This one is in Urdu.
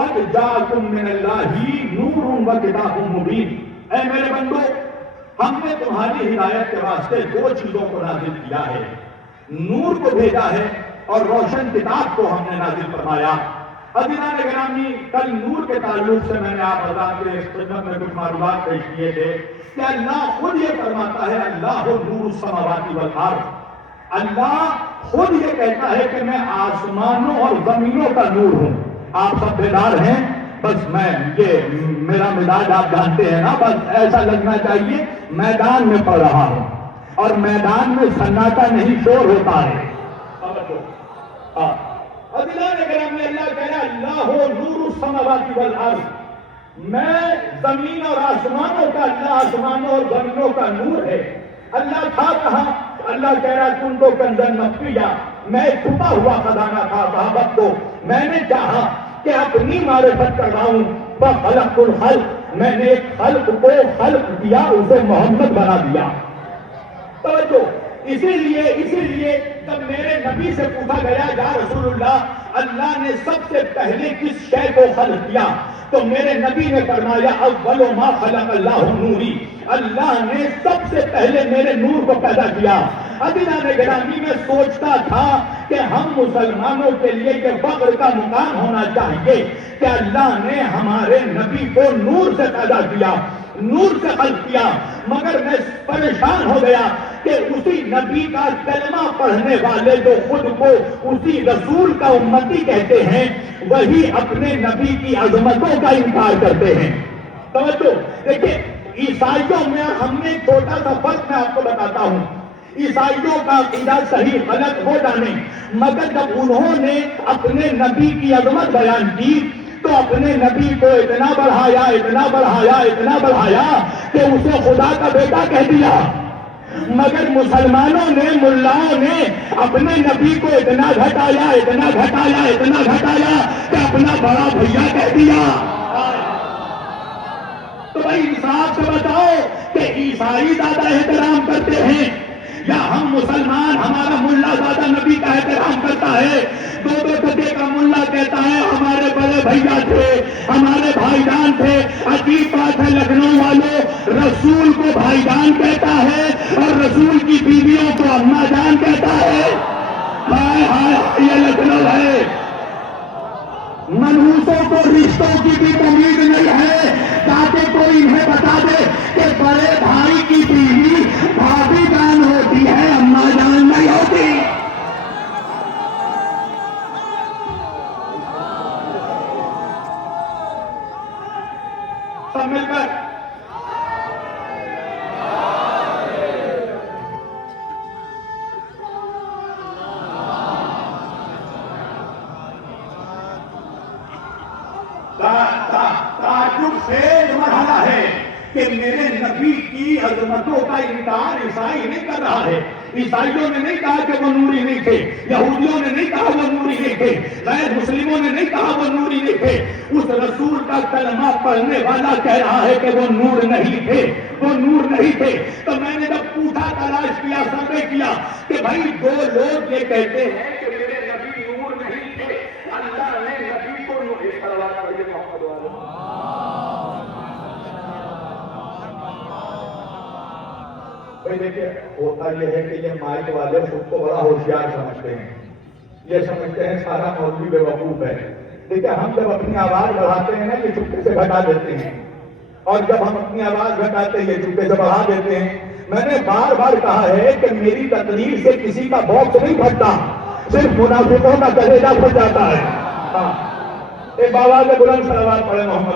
قد جاءکم من اللہ نور و کتاب مبین، اے میرے بندو ہم نے تمہاری ہدایت کے واسطے دو چیزوں کو نازل کیا ہے، نور کو بھیجا ہے اور روشن کتاب کو ہم نے نازل فرمایا۔ عزیزان گرامی، کل نور کے تعلق سے میں نے آپ حضرات کے خدمت میں کچھ معلومات پیش کیے تھے کہ اللہ خود یہ فرماتا ہے اللہ نور السماوات والارض، اللہ خود یہ کہتا ہے کہ میں آسمانوں اور زمینوں کا نور ہوں۔ آپ سب بیدار ہیں؟ بس یہ میرا مزاج آپ جانتے ہیں نا، بس ایسا لگنا چاہیے میدان میں پڑھ رہا ہوں، اور میدان میں سناٹا نہیں، شور ہوتا ہے۔ عزیزان گرامی، اللہ کہہ رہا ہے اللہ نور السماوات والارض، میں زمین اور آسمانوں کا، اللہ آسمانوں اور زمینوں کا نور ہے۔ اللہ تھا کہاں؟ اللہ کہہ رہا تم تو کنزن مخفیہ، میں چھپا ہوا خزانہ تھا صحابت کو، میں نے چاہا کہ اپنی معرفت کرواؤں، فخلقت الخلق، میں نے ایک خلق کو خلق کیا، اسے محمد بنا دیا۔ توجہ، اسی لیے جب میرے نبی سے پوچھا گیا یا رسول اللہ نے سب سے پہلے کس شے کو خلق کیا، تو میرے نبی نے فرمایا اول ما خلق اللہ نوری، اللہ نے سب سے پہلے میرے نور کو پیدا کیا۔ عزیزان گرامی، میں سوچتا تھا کہ ہم مسلمانوں کے لیے یہ فخر کا مقام ہونا چاہیے کہ اللہ نے ہمارے نبی کو نور سے پیدا کیا، نور سے خلق کیا، مگر میں پریشان ہو گیا کہ اسی نبی کا کلمہ پڑھنے والے جو خود کو اسی رسول کا امتی کہتے ہیں، وہی اپنے نبی کی عظمتوں کا انکار کرتے ہیں۔ توجہ دیکھیں، عیسائیوں میں ہم نے چھوٹا سا فرق میں آپ کو بتاتا ہوں، عیسائیوں کا عقیدہ صحیح غلط ہو جانے، مگر جب انہوں نے اپنے نبی کی عظمت بیان کی تو اپنے نبی کو اتنا بڑھایا کہ اسے خدا کا بیٹا کہہ دیا۔ مگر مسلمانوں نے، ملاؤں نے اپنے نبی کو اتنا گھٹایا کہ اپنا بڑا بھیا کہہ دیا۔ تو بھائی انصاف سے بتاؤ کہ عیسائی زیادہ احترام کرتے ہیں یا ہم مسلمان؟ ہمارا ملا زیادہ نبی کا احترام کرتا ہے؟ دو ٹکے کا ملا کہتا ہے ہمارے بڑے بھیا تھے، ہمارے بھائی جان تھے۔ عجیب بات ہے، لکھنؤ والوں رسول کو بھائی جان کہتا ہے اور رسول کی بیویوں کو اماں جان کہتا ہے۔ ہائے ہائے، یہ لکھنؤ ہے۔ منحوسوں کو رشتوں کی بھی تمیز نہیں ہے، تاکہ کوئی انہیں بتا دے کہ بڑے بھائی کی بیوی بھابھی جان ہوتی ہے، اماں جان نہیں ہوتی۔ سب مل کر تعجب سے مرحلہ ہے کہ میرے نبی کی عظمتوں کا انکار عیسائی نہیں کر رہا ہے۔ عیسائیوں نے نہیں کہا کہ وہ نوری نہیں تھے، یہودیوں نے نہیں کہا وہ نوری نہیں تھے، غیر مسلموں نے نہیں کہا وہ نوری نہیں تھے۔ اس رسول کا کلمہ پڑھنے والا کہہ رہا ہے کہ وہ نور نہیں تھے، وہ نور نہیں تھے۔ تو میں نے جب پوچھا، تلاش کیا، سروے کیا کہ بھائی دو لوگ یہ کہتے ہیں کہ میرے نبی نور نہیں تھے، اللہ نے نبی کو نور کروایا۔ محمد والے دیکھیے، ہوتا یہ ہے کہ یہ مائک والے خود کو بڑا ہوشیار سمجھتے ہیں، یہ سمجھتے ہیں سارا مولوی بے وقوف ہے۔ دیکھیے، ہم جب اپنی آواز بڑھاتے ہیں نا، یہ چپکے سے گھٹا دیتے ہیں، اور جب ہم اپنی آواز گھٹاتے ہیں یہ چپکے سے بڑھا دیتے ہیں۔ میں نے بار بار کہا ہے کہ میری تقریر سے کسی کا باکس نہیں پھٹتا، صرف منافقوں کا کلیجہ پھٹ جاتا ہے۔ ایک بابا کے بلند صلوات پڑھے محمد